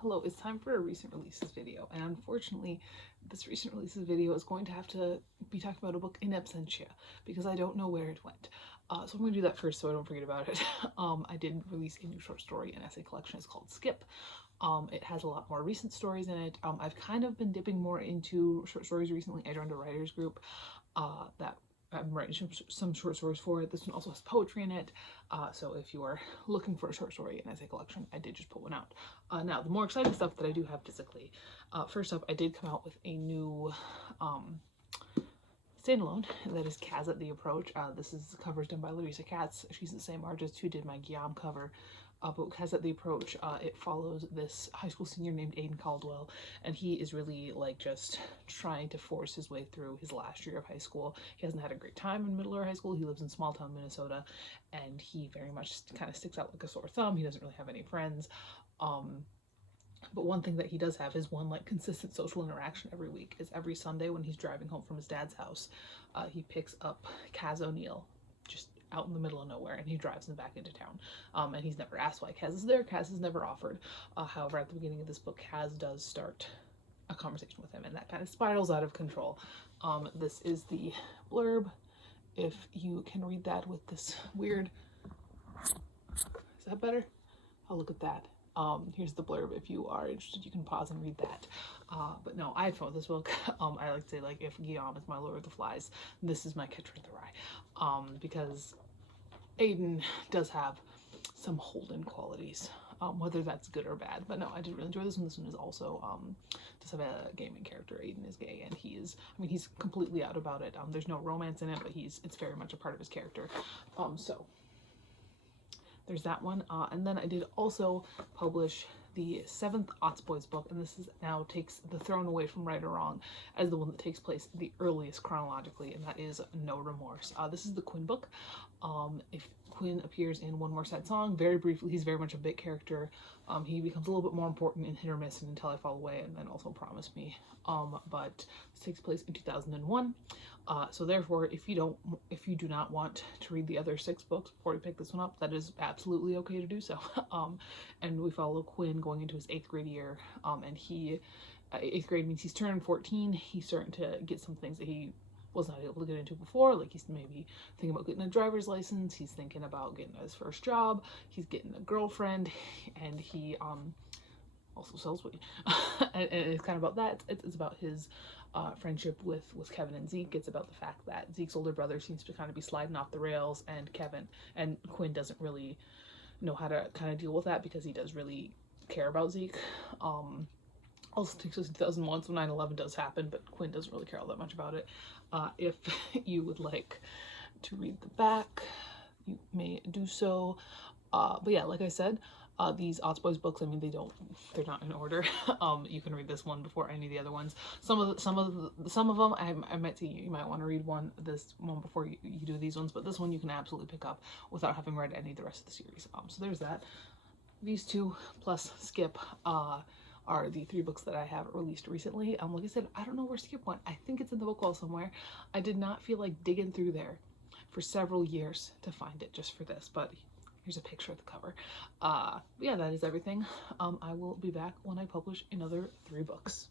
Hello, it's time for a recent releases video, and unfortunately this recent releases video is going to have to be talking about a book in absentia because I don't know where it went. So I'm going to do that first so I don't forget about it. I did release a new short story and essay collection. It's called Skip. It has a lot more recent stories in it. I've kind of been dipping more into short stories recently. I joined a writers group that I'm writing some short stories for it. This one also has poetry in it. So if you are looking for a short story and essay collection, I did just put one out. Now, the more exciting stuff that I do have physically. First up, I did come out with a new standalone, and that is Kaz at the Approach. This is covers done by Larissa Katz. She's the same artist who did my Guillaume cover. But Kaz at the Approach, it follows this high school senior named Aiden Caldwell, and he is really like just trying to force his way through his last year of high school. He hasn't had a great time in middle or high school. He lives in small town Minnesota, and he very much kind of sticks out like a sore thumb. He doesn't really have any friends. But one thing that he does have is one like consistent social interaction every week. Is every Sunday when he's driving home from his dad's house, he picks up Kaz O'Neill just out in the middle of nowhere, and he drives him back into town. And he's never asked why Kaz is there. Kaz is never offered. However, at the beginning of this book, Kaz does start a conversation with him, and that kind of spirals out of control. This is the blurb. If you can read that with this weird, is that better? Oh, look at that. Here's the blurb. If you are interested, you can pause and read that. But no, I found this book. I like to say, like, if Guillaume is my Lord of the Flies, this is my Catcher in the Rye. Because Aiden does have some Holden qualities, whether that's good or bad. But no, I did really enjoy this one. This one is also does have a gaming character. Aiden is gay, and he is, I mean, he's completely out about it. There's no romance in it, but it's very much a part of his character. So there's that one. And then I did also publish the 7th Otts Boys book, and this is now takes the throne away from Right or Wrong as the one that takes place the earliest chronologically, and that is No Remorse. This is the Quinn book. If Quinn appears in One More Sad Song, very briefly, he's very much a bit character. He becomes a little bit more important in Hit or Miss and Until I Fall Away, and then also Promise Me. But this takes place in 2001. So therefore, if you do not want to read the other 6 books before you pick this one up, that is absolutely okay to do so. And we follow Quinn going into his 8th grade year, and he, 8th grade means he's turning 14. He's starting to get some things that he was not able to get into before. Like, he's maybe thinking about getting a driver's license. He's thinking about getting his first job. He's getting a girlfriend, and he also sells weed. And it's kind of about that. It's about his friendship with Kevin and Zeke. It's about the fact that Zeke's older brother seems to kind of be sliding off the rails, and Quinn doesn't really know how to kind of deal with that because he does really care about Zeke. Also takes us in 2001, so 9/11 does happen, but Quinn doesn't really care all that much about it. If you would like to read the back, you may do so. But yeah, like I said, these Otts Boys books, I mean, they're not in order. You can read this one before any of the other ones. Some of them, I might say you might want to read this one before you do these ones, but this one you can absolutely pick up without having read any of the rest of the series. So there's that. These 2 plus Skip are the 3 books that I have released recently. Like I said, I don't know where Skip went. I think it's in the book wall somewhere. I did not feel like digging through there for several years to find it just for this, but here's a picture of the cover. Yeah, that is everything. I will be back when I publish another 3 books.